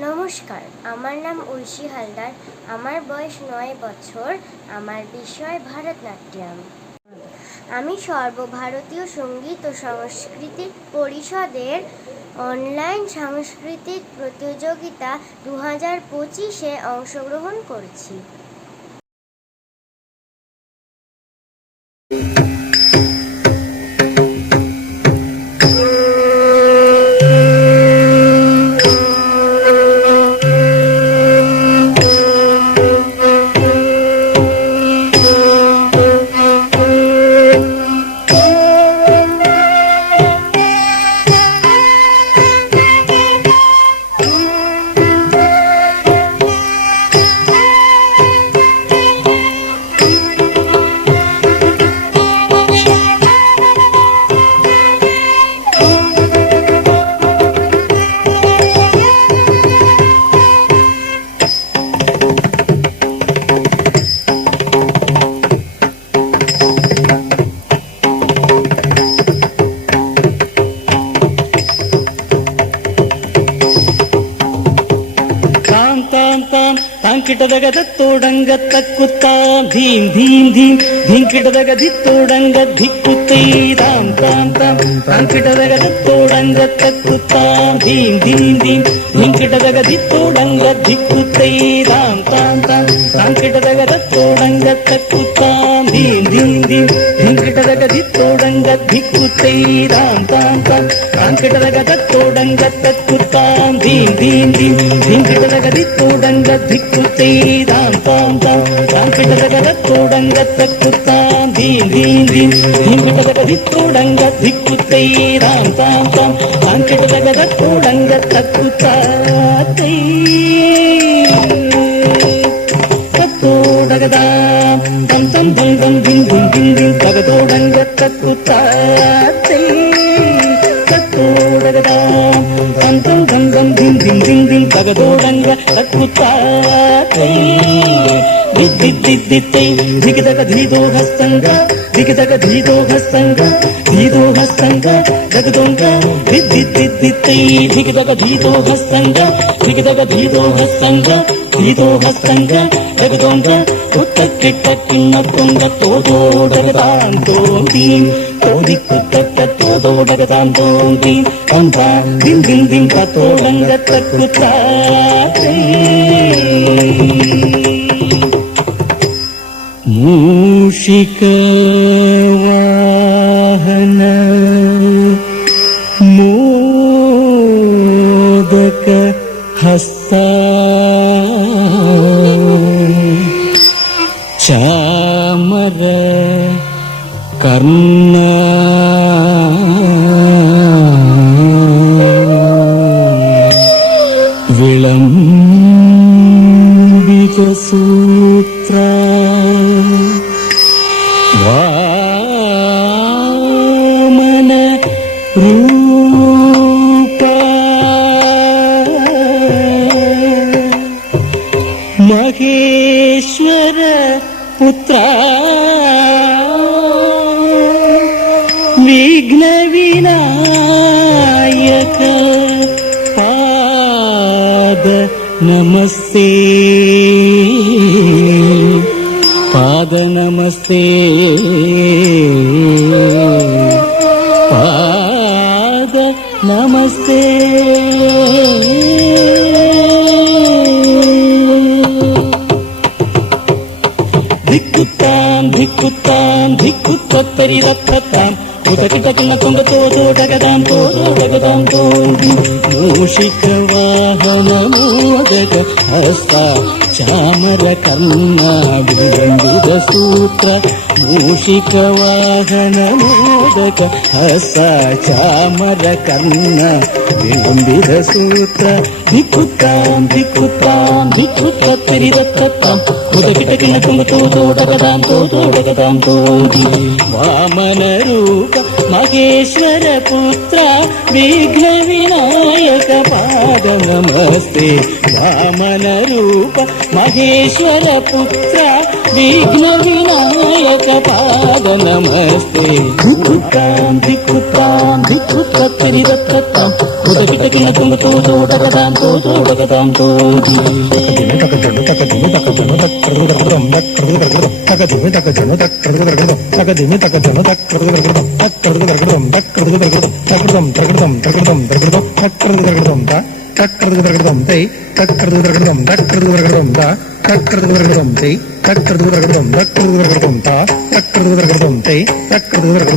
নমস্কার, আমার নাম ঐশী হালদার। আমার বয়স 9 বছর। আমার বিষয় ভারতনাট্যম। আমি সর্বভারতীয় সঙ্গীত ও সংস্কৃতি পরিষদের অনলাইন সাংস্কৃতিক প্রতিযোগিতা 2025-এ অংশগ্রহণ করেছি। ಕಿಟದಗದತ್ತೋಡಂಗತ್ತಕ್ಕುತ್ತಾಂ ಧೀಂ ಧೀಂ ಧೀಂ ಧೀಂ ಕಿಟದಗದಿತ್ತೋಡಂಗ ಧಿಕ್ಕುತ್ತೈ ತಾಂ ತಾಂ ತಾಂ ತಾಂ ಕಿಟದಗದತ್ತೋಡಂಗತ್ತಕ್ಕುತ್ತಾಂ ಧೀಂ ಧೀಂ ಧೀಂ ಧೀಂ ಕಿಟದಗದಿತ್ತೋಡಂಗ ಧಿಕ್ಕುತ್ತೈ ತಾಂ ತಾಂ ತಾಂ ತಾಂ ಕಿಟದಗದತ್ತೋಡಂಗತ್ತಕ್ಕುತ್ತಾಂ ಧೀಂ ಧೀಂ ಧೀಂ ಧೀಂ ಕಿಟದಗದಿತ್ತೋಡಂಗ ಧಿಕ್ಕುತ್ತೈ ತಾಂ ತಾಂ ತಾಂ ತಾಂ ಕಿಟದಗದತ್ತೋಡಂಗತ್ತಕ್ಕುತ್ತಾಂ ಧೀಂ ಧೀಂ ಧೀಂ ಧೀಂ ಕಿಟದಗದಿತ್ತೋಡಂಗ ಧಿಕ್ಕುತ್ತೈ தாம் தாம் தாம் தாம் கிட்டதகதத்தோடங்க தக்குத்தாம் தீம் தீம் தீம் தீம் கிட்டதகதித்தோடங்க திக்குத்தை தாம் தாம் தாம் தாம் கிட்டதகதத்தோடங்க தக்குத்தாத்தை தத்தோடகதாம் தம் தம் தம் தம் திம் திம் திம் திம் தகதோடங்க தக்குத்தாத்தை தத்தோடகதாம் தம் தம் தம் தம் திம் திம் திம் திம் தகதோடங்க தக்குத்தாத்தை ದಿದ್ದಿದ್ದಿದ್ದಿತ್ತೈ ದಿಗದಗ ಧೀದೋ ಹಸ್ತಂಗ ದಿಗದಗ ಧೀದೋ ಹಸ್ತಂಗ ಧೀದೋ ಹಸ್ತಂಗ ದಗದೊಂಗ ದಿದ್ದಿದ್ದಿದ್ದಿತ್ತೈ ದಿಗದಗ ಧೀದೋ ಹಸ್ತಂಗ ದಿಗದಗ ಧೀದೋ ಹಸ್ತಂಗ ಧೀದೋ ಹಸ್ತಂಗ ದಗದೊಂಗ ಕುತ್ತಕ್ಕಿಟ್ಟ ಕಿಣ್ಣತ್ತೊಂಗ ತೋದೋಡಗದಾಂ ತೋಂದೀಂ ತೋದಿಕ್ಕುತ್ತಕ್ಕ ತೋದೋಡಗದಾಂ ತೋಂದೀಂ ಅಂಬ ದಿಂ ದಿಂ ದಿಂ ಪತೋಡಂಗ ತಕ್ಕುತ್ತಾತ್ರೇ ಮೂಷಿಕ ವಾಹನ ಮೋದಕ ಹಸ್ತ ಚಾಮರ ಕರ್ಣ ವಿಳಂಬಿತ ಸೂತ್ರ ವಾಮನ ರೂಪ ಮಹೇಶ್ವರ ಪುತ್ರ ವಿಘ್ನ ವಿನಾಯಕ ಪಾದ ನಮಸ್ತೆ ಪಾದ ನಮಸ್ತೆ ಪಾದ ನಮಸ್ತೆ ಧಿಕ್ಕುತ್ತಾಂ ಧಿಕ್ಕುತ್ತಾಂ ಧಿಕ್ಕುತ್ತತ್ತರಿ ದತ್ತತ್ತಾಂ ಉದಕಿಟಕಿನ ತುಂಗ ತೋದೋಡಗದಾಂ ತೋದೋಡಗದಾಂ ತೋದಿ ಮೂಷಿಕ ವಾಹನ ಮೋದಕ ಹಸ್ತ ಚಾಮರ ಕರ್ಣ ವಿಳಂಬಿತ ಸೂತ್ರ ಮೂಷಿಕ ವಾಹನ ಮೋದಕ ಹಸ್ತ ಚಾಮರ ಕರ್ಣ ವಿಳಂಬಿತ ಸೂತ್ರ ಧಿಕ್ಕುತ್ತಾಂ ಧಿಕ್ಕುತ್ತಾಂ ಧಿಕ್ಕುತ್ತತ್ತರಿ ದತ್ತತ್ತಾಂ ಉದಕಿಟಕಿನ ತುಂಗ ತೋದೋಡಗದಾಂ ತೋದೋಡಗದಾಂ ತೋದಿ ವಾಮನ ರೂಪ ಮಹೇಶ್ವರ ಪುತ್ರ ವಿಘ್ನ ವಿನಾಯಕ ಪಾದ ನಮಸ್ತೆ ವಾಮನ ರೂಪ ಮಹೇಶ್ವರ ಪುತ್ರ విఘ్న వినాయక పాద నమస్తే దిక్కుతాం దిక్కుతాం దిక్కుతరి దత్తాం ఉదకిటకిన తుంగుతూ చూడగదాంతో చూడగదాంతో தக்கரது